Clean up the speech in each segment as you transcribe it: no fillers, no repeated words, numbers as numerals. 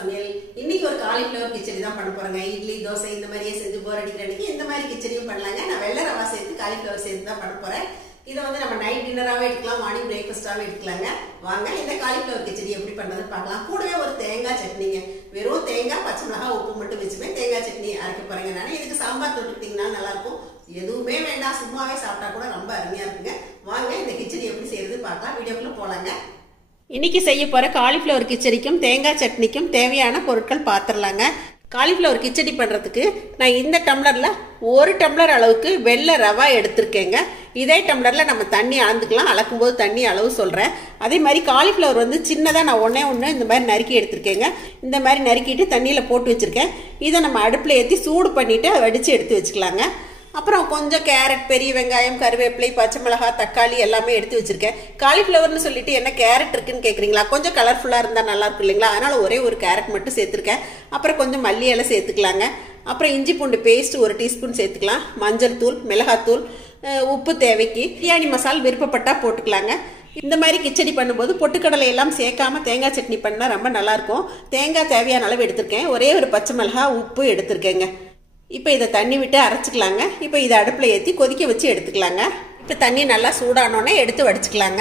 சமையல். இன்னைக்கு ஒரு காலிஃப்ளவர் கிச்சடி தான் பண்ண போறேங்க. இட்லி தோசை இந்த மாதிரியே செஞ்சு போர் அடிக்கிற அன்னைக்கு இந்த மாதிரி கிச்சடியும் பண்ணலாங்க. நான் வெள்ளை ரவா சேர்த்து காலிஃப்ளவர் சேர்த்து தான் பண்ண போறேன். இதை வந்து நம்ம நைட் டின்னராகவே எடுக்கலாம், மார்னிங் பிரேக்ஃபாஸ்டாகவே எடுக்கலாங்க. வாங்க இந்த காலிஃப்ளவர் கிச்சடி எப்படி பண்ணுறதுன்னு பார்க்கலாம். கூடவே ஒரு தேங்காய் சட்னிங்க. வெறும் தேங்காய், பச்சை மிளகாய், உப்பு மட்டும் வச்சுமே தேங்காய் சட்னி அரைக்க போறேங்க. நான் இதுக்கு சாம்பார் தொட்டுக்கிட்டீங்கன்னா நல்லா இருக்கும். எதுவுமே வேண்டாம், சும்மாவே சாப்பிட்டா கூட ரொம்ப அருமையா இருக்குங்க. வாங்க இந்த கிச்சடி எப்படி செய்யறது பார்க்கலாம். வீடியோக்குள்ள போலாங்க. இன்னைக்கு செய்ய போற காலிஃப்ளவர் கிச்சடிக்கும் தேங்காய் சட்னிக்கும் தேவையான பொருட்கள் பார்த்துடலாங்க. காலிஃப்ளவர் கிச்சடி பண்ணுறதுக்கு நான் இந்த டம்ளரில் 1 டம்ளர் அளவுக்கு வெள்ளை ரவா எடுத்திருக்கேங்க. இதே டம்ளரில் நம்ம தண்ணி அளந்துக்கலாம். அளக்கும்போது தண்ணி அளவு சொல்கிறேன். அதே மாதிரி காலிஃப்ளவர் வந்து சின்னதாக நான் ஒன்றே இந்த மாதிரி நறுக்கி எடுத்திருக்கேங்க. இந்த மாதிரி நறுக்கிட்டு தண்ணியில் போட்டு வச்சுருக்கேன். இதை நம்ம அடுப்பில் ஏற்றி சூடு பண்ணிவிட்டு வடித்து எடுத்து வச்சுக்கலாங்க. அப்புறம் கொஞ்சம் கேரட், பெரிய வெங்காயம், கருவேப்பிலை, பச்சை மிளகாய், தக்காளி எல்லாமே எடுத்து வச்சுருக்கேன். காலிஃப்ளவர்னு சொல்லிட்டு என்ன கேரட் இருக்குன்னு கேட்குறீங்களா? கொஞ்சம் கலர்ஃபுல்லாக இருந்தால் நல்லாயிருக்கும் இல்லைங்களா? அதனால் ஒரே ஒரு கேரட் மட்டும் சேர்த்துருக்கேன். அப்புறம் கொஞ்சம் மல்லி இலை சேர்த்துக்கலாங்க. அப்புறம் இஞ்சி பூண்டு பேஸ்ட் 1 டீஸ்பூன் சேர்த்துக்கலாம். மஞ்சள் தூள், மிளகாத்தூள், உப்பு தேவைக்கு, பிரியாணி மசால் விருப்பப்பட்டால் போட்டுக்கலாங்க. இந்த மாதிரி கிச்சடி பண்ணும்போது பொட்டுக்கடலை எல்லாம் சேர்க்காம தேங்காய் சட்னி பண்ணால் ரொம்ப நல்லாயிருக்கும். தேங்காய் தேவையான அளவு எடுத்திருக்கேன். ஒரே ஒரு பச்சை மிளகாய், உப்பு எடுத்திருக்கேங்க. இப்போ இதை தண்ணி விட்டு அரைச்சிக்கலாங்க. இப்போ இதை அடுப்பில் ஏற்றி கொதிக்க வச்சு எடுத்துக்கலாங்க. இப்போ தண்ணி நல்லா சூடானோன்னே எடுத்து வடிச்சுக்கலாங்க.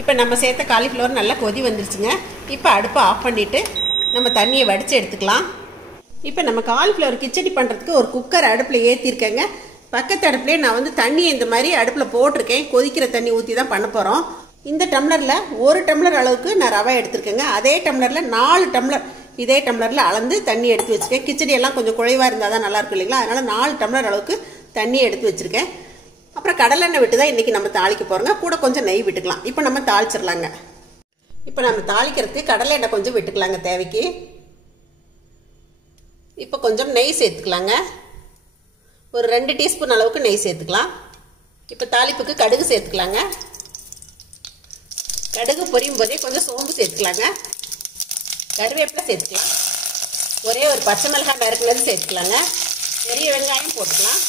இப்போ நம்ம சேர்த்த காலிஃப்ளவர் நல்லா கொதி வந்துருச்சுங்க. இப்போ அடுப்பை ஆஃப் பண்ணிவிட்டு நம்ம தண்ணியை வடித்து எடுத்துக்கலாம். இப்போ நம்ம காலிஃப்ளவர் கிச்சடி பண்ணுறதுக்கு ஒரு குக்கர் அடுப்பில் ஏற்றிருக்கேங்க. பக்கத்து அடுப்புலேயே நான் வந்து தண்ணியை இந்த மாதிரி அடுப்பில் போட்டிருக்கேன். கொதிக்கிற தண்ணி ஊற்றி தான் பண்ண போகிறோம். இந்த டம்ளரில் 1 டம்ளர் அளவுக்கு நான் ரவை எடுத்திருக்கேங்க. அதே டம்ளரில் 4 டம்ளர் இதே டம்ளரில் அளந்து தண்ணி எடுத்து வச்சுருக்கேன். கிச்சடி எல்லாம் கொஞ்சம் குழைவாக இருந்தால் தான் நல்லாயிருக்கும் இல்லைங்களா? அதனால் 4 டம்ளர் அளவுக்கு தண்ணி எடுத்து வச்சுருக்கேன். அப்புறம் கடலெண்ணெய் விட்டு தான் இன்றைக்கி நம்ம தாளிக்க போகிறோங்க. கூட கொஞ்சம் நெய் விட்டுக்கலாம். இப்போ நம்ம தாளிச்சிடலாங்க. இப்போ நம்ம தாளிக்கிறதுக்கு கடலை எண்ணெய் கொஞ்சம் விட்டுக்கலாங்க தேவைக்கு. இப்போ கொஞ்சம் நெய் சேர்த்துக்கலாங்க. ஒரு 2 டீஸ்பூன் அளவுக்கு நெய் சேர்த்துக்கலாம். இப்போ தாளிப்புக்கு கடுகு சேர்த்துக்கலாங்க. கடுகு பொரியும் போதே கொஞ்சம் சோம்பு சேர்த்துக்கலாங்க. கருவேப்பிலை சேர்த்துக்கலாம். ஒரே ஒரு பச்சை மிளகாய் நறுக்குனது சேர்த்துக்கலாங்க. பெரிய வெங்காயம் போட்டுக்கலாம்.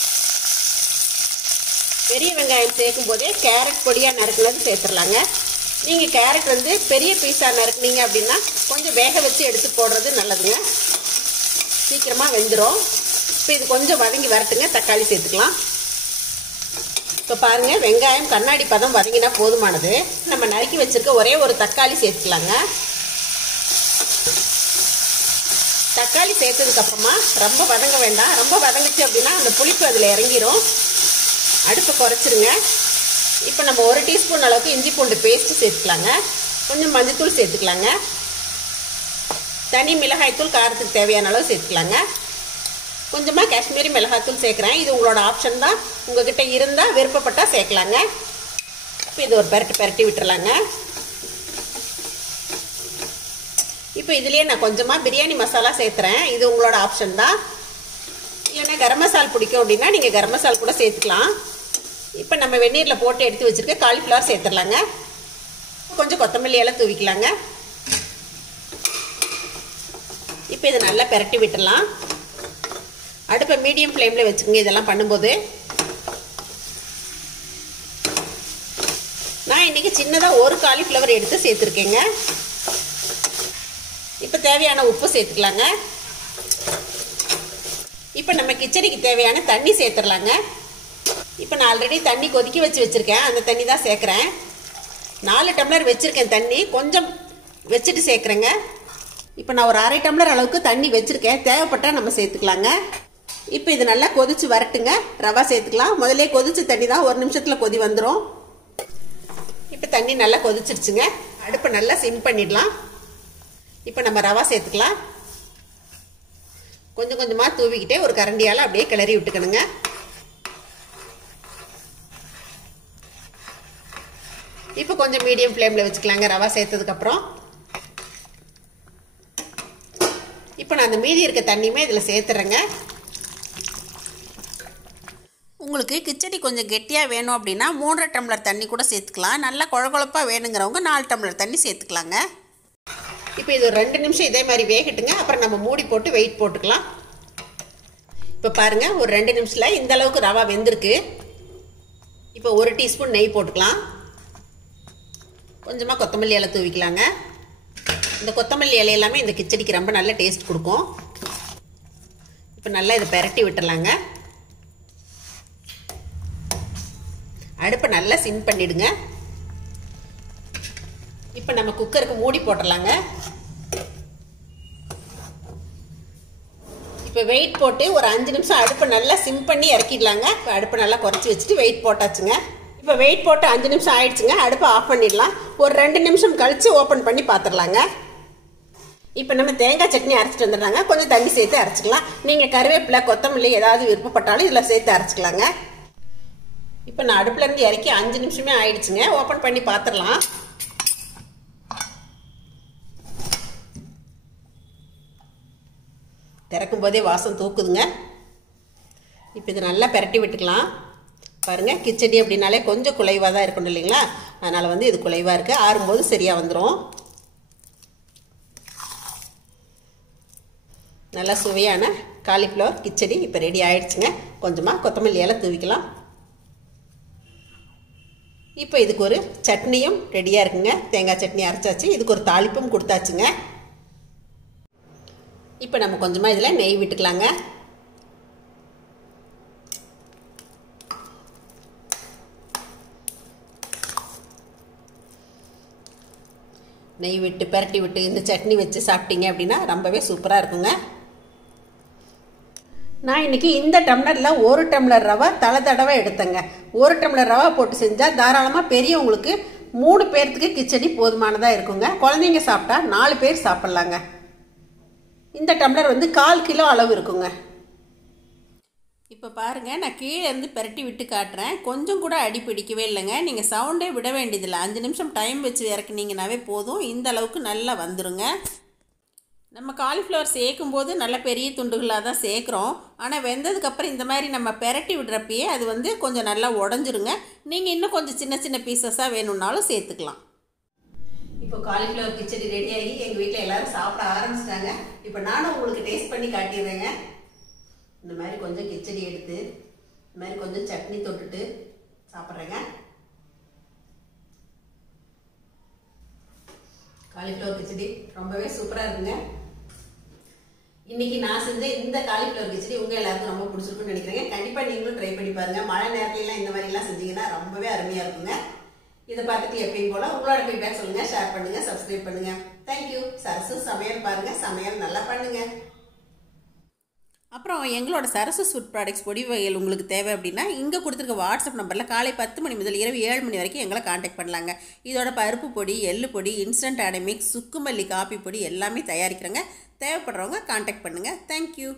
பெரிய வெங்காயம் சேர்க்கும் போதே கேரட் பொடியாக நறுக்குனது சேர்த்துடலாங்க. நீங்கள் கேரட் வந்து பெரிய பீஸாக நறுக்குனீங்க அப்படின்னா கொஞ்சம் வேக வச்சு எடுத்து போடுறது நல்லதுங்க. சீக்கிரமாக வெந்துடும். இப்போ இது கொஞ்சம் வதங்கி வரட்டுங்க. தக்காளி சேர்த்துக்கலாம். இப்போ பாருங்கள், வெங்காயம் கண்ணாடி பதம் வதங்கினா போதுமானது. நம்ம நறுக்கி வச்சுருக்க ஒரே ஒரு தக்காளி சேர்த்துக்கலாங்க. தக்காளி சேர்த்ததுக்கப்புறமா ரொம்ப வதங்க வேண்டாம். ரொம்ப வதங்குச்சு அப்படின்னா அந்த புளிப்பு அதில் இறங்கிடும். அடுப்பை குறைச்சிருங்க. இப்போ நம்ம 1 டீஸ்பூன் அளவுக்கு இஞ்சி பூண்டு பேஸ்ட்டு சேர்த்துக்கலாங்க. கொஞ்சம் மஞ்சத்தூள் சேர்த்துக்கலாங்க. தனி மிளகாய்த்தூள் காரத்துக்கு தேவையான அளவு சேர்த்துக்கலாங்க. கொஞ்சமாக காஷ்மீரி மிளகாய்த்தூள் சேர்க்குறேன். இது உங்களோட ஆப்ஷன் தான். உங்ககிட்ட இருந்தால் விருப்பப்பட்டால் சேர்க்கலாங்க. இப்போ இது ஒரு பெரட்டி விட்டுறலாங்க. இப்போ இதுலேயே நான் கொஞ்சமாக பிரியாணி மசாலா சேர்த்துறேன். இது உங்களோட ஆப்ஷன் தான். இல்லைன்னா கரம் மசால் பிடிக்கும் அப்படின்னா நீங்கள் கரம் மசால் கூட சேர்த்துக்கலாம். இப்போ நம்ம வெந்நீரில் போட்டு எடுத்து வச்சுருக்க காலிஃப்ளவர் சேர்த்துடலாங்க. கொஞ்சம் கொத்தமல்லி எல்லாம் தூவிக்கலாங்க. இப்போ இதை நல்லா பெரட்டி விட்டுடலாம். அடுப்பை மீடியம் ஃப்ளேமில் வச்சுக்கோங்க இதெல்லாம் பண்ணும்போது. நான் இன்றைக்கி சின்னதாக ஒரு காலிஃப்ளவர் எடுத்து சேர்த்துருக்கேங்க. இப்போ தேவையான உப்பு சேர்த்துக்கலாங்க. இப்போ நம்ம கிச்சடிக்கு தேவையான தண்ணி சேர்த்துடலாங்க. இப்போ நான் ஆல்ரெடி தண்ணி கொதிக்க வச்சுருக்கேன். அந்த தண்ணி தான் சேர்க்குறேன். 4 டம்ளர் வச்சுருக்கேன் தண்ணி. கொஞ்சம் வச்சுட்டு சேர்க்குறேங்க. இப்போ நான் ஒரு 1/2 டம்ளர் அளவுக்கு தண்ணி வச்சுருக்கேன். தேவைப்பட்டால் நம்ம சேர்த்துக்கலாங்க. இப்போ இது நல்லா கொதிச்சு வரட்டுங்க. ரவா சேர்த்துக்கலாம். முதல்ல கொதிச்ச தண்ணி தான், 1 நிமிஷத்தில் கொதி வந்துடும். இப்போ தண்ணி நல்லா கொதிச்சிருச்சுங்க. அடுப்பை நல்லா சிம் பண்ணிடலாம். இப்போ நம்ம ரவா சேர்த்துக்கலாம். கொஞ்சம் கொஞ்சமாக தூவிக்கிட்டே ஒரு கரண்டியால் அப்படியே கிளறி விட்டுக்கணுங்க. இப்போ கொஞ்சம் மீடியம் ஃப்ளேமில் வச்சுக்கலாங்க ரவா சேர்த்ததுக்கப்புறம். இப்போ நான் அந்த மீதி இருக்க தண்ணியுமே இதில் சேர்த்துறேங்க. உங்களுக்கு கிச்சடி கொஞ்சம் கெட்டியாக வேணும் அப்படின்னா 3 டம்ளர் தண்ணி கூட சேர்த்துக்கலாம். நல்லா குழகுழப்பாக வேணுங்கிறவங்க 4 டம்ளர் தண்ணி சேர்த்துக்கலாங்க. இப்போ இது ஒரு 2 நிமிஷம் இதே மாதிரி வேகட்டுங்க. அப்புறம் நம்ம மூடி போட்டு வெயிட் போட்டுக்கலாம். இப்போ பாருங்கள், ஒரு 2 நிமிஷத்தில் இந்த அளவுக்கு ரவா வெந்திருக்கு. இப்போ 1 டீஸ்பூன் நெய் போட்டுக்கலாம். கொஞ்சமாக கொத்தமல்லி இலை தூவிக்கலாங்க. இந்த கொத்தமல்லி இலை எல்லாமே இந்த கிச்சடிக்கு ரொம்ப நல்ல டேஸ்ட் கொடுக்கும். இப்போ நல்லா இதை பெரட்டி விட்டுறலாங்க. அடுப்பை நல்லா சிம் பண்ணிடுங்க. இப்போ நம்ம குக்கருக்கு மூடி போட்டுடலாங்க. இப்போ வெயிட் போட்டு ஒரு 5 நிமிஷம் அடுப்பை நல்லா சிம் பண்ணி இறக்கிடலாங்க. இப்போ அடுப்பை நல்லா குறைச்சி வச்சுட்டு வெயிட் போட்டாச்சுங்க. இப்போ வெயிட் போட்டு 5 நிமிஷம் ஆயிடுச்சுங்க. அடுப்பை ஆஃப் பண்ணிடலாம். ஒரு 2 நிமிஷம் கழித்து ஓப்பன் பண்ணி பார்த்துடலாங்க. இப்போ நம்ம தேங்காய் சட்னி அரைச்சிட்டு வந்துடுறாங்க. கொஞ்சம் தண்ணி சேர்த்து அரைச்சிக்கலாம். நீங்கள் கருவேப்பிலை கொத்தமல்லி ஏதாவது விருப்பப்பட்டாலும் இதில் சேர்த்து அரைச்சிக்கலாங்க. இப்போ நான் அடுப்புலேருந்து இறக்கி 5 நிமிஷமே ஆயிடுச்சுங்க. ஓப்பன் பண்ணி பார்த்துடலாம். திறக்கும் போதே வாசம் தூக்குதுங்க. இப்போ இது நல்லா பெரட்டி விட்டுக்கலாம். பாருங்கள், கிச்சடி அப்படின்னாலே கொஞ்சம் குலைவாக தான் இருக்கணும் இல்லைங்களா? அதனால் வந்து இது குலைவாக இருக்குது. ஆறும்போது சரியாக வந்துடும். நல்லா சுவையான காலிஃப்ளவர் கிச்சடி இப்போ ரெடி ஆயிடுச்சுங்க. கொஞ்சமாக கொத்தமல்லி இலை தூவிக்கலாம். இப்போ இதுக்கு ஒரு சட்னியும் ரெடியாக இருக்குங்க. தேங்காய் சட்னி அரைச்சாச்சு. இதுக்கு ஒரு தாளிப்பும் கொடுத்தாச்சுங்க. இப்போ நம்ம கொஞ்சமாக இதில் நெய் விட்டுக்கலாங்க. நெய் விட்டு பெரட்டி விட்டு இந்த சட்னி வச்சு சாப்பிட்டீங்க அப்படின்னா ரொம்பவே சூப்பராக இருக்குங்க. நான் இன்றைக்கி இந்த டம்ளரில் 1 டம்ளர் ரவை தடவை எடுத்தேங்க. 1 டம்ளர் ரவை போட்டு செஞ்சால் தாராளமாக பெரியவங்களுக்கு 3 பேர்த்துக்கு கிச்சடி போதுமானதாக இருக்குங்க. குழந்தைங்க சாப்பிட்டா 4 பேர் சாப்பிட்லாங்க. இந்த டம்ளர் வந்து 1/4 கிலோ அளவு இருக்குங்க. இப்போ பாருங்கள், நான் கீழே இருந்து பெரட்டி விட்டு காட்டுறேன். கொஞ்சம் கூட அடி பிடிக்கவே இல்லைங்க. நீங்கள் சவுண்டே விட வேண்டியதில்லை. 5 நிமிஷம் டைம் வச்சு இறக்குனீங்கன்னாவே போதும். இந்த அளவுக்கு நல்லா வந்துருங்க. நம்ம காலிஃப்ளவர் சேர்க்கும் போது நல்ல பெரிய துண்டுகளாக தான் சேர்க்குறோம். ஆனால் வெந்ததுக்கப்புறம் இந்த மாதிரி நம்ம பெரட்டி விடுறப்பயே அது வந்து கொஞ்சம் நல்லா உடஞ்சிருங்க. நீங்கள் இன்னும் கொஞ்சம் சின்ன சின்ன பீசஸாக வேணும்னாலும் சேர்த்துக்கலாம். இப்போ காலிஃப்ளவர் கிச்சடி ரெடி ஆகி எங்கள் வீட்டில் எல்லோரும் சாப்பிட ஆரம்பிச்சிட்டாங்க. இப்போ நானும் உங்களுக்கு டேஸ்ட் பண்ணி காட்டிடுறேங்க. இந்த மாதிரி கொஞ்சம் கிச்சடி எடுத்து இந்த மாதிரி கொஞ்சம் சட்னி தொட்டுட்டு சாப்பிட்றேங்க. காலிஃப்ளவர் கிச்சடி ரொம்பவே சூப்பராக இருக்குங்க. இன்றைக்கி நான் செஞ்ச இந்த காலிஃப்ளவர் கிச்சடி உங்கள் எல்லாருக்கும் ரொம்ப பிடிச்சிருக்குன்னு நினைக்கிறேங்க. கண்டிப்பாக நீங்களும் ட்ரை பண்ணி பாருங்கள். மழை நேரத்துலலாம் இந்த மாதிரிலாம் செஞ்சீங்கன்னா ரொம்பவே அருமையாக இருக்குங்க. இதை பார்த்துட்டு எப்பயும் போல் உங்களோட ஃபீட்பேக் சொல்லுங்கள், ஷேர் பண்ணுங்கள், சப்ஸ்கிரைப் பண்ணுங்கள். தேங்க்யூ. சரசு சமையல் பாருங்கள், சமையல் நல்லா பண்ணுங்கள். அப்புறம் எங்களோட சரசு ஃபுட் ப்ராடக்ட்ஸ் பொடி வகைகள் உங்களுக்கு தேவை அப்படின்னா இங்கே கொடுத்துருக்க வாட்ஸ்அப் நம்பரில் காலை 10 மணி முதல் இரவு 7 மணி வரைக்கும் எங்களை காண்டாக்ட் பண்ணலாங்க. இதோட பருப்பு பொடி, எள்ளு பொடி, இன்ஸ்டன்ட் ஆடை மிக்ஸ், சுக்குமல்லி காப்பி பொடி எல்லாமே தயாரிக்கிறேங்க. தேவைப்படுறவங்க காண்டாக்ட் பண்ணுங்கள். தேங்க்யூ.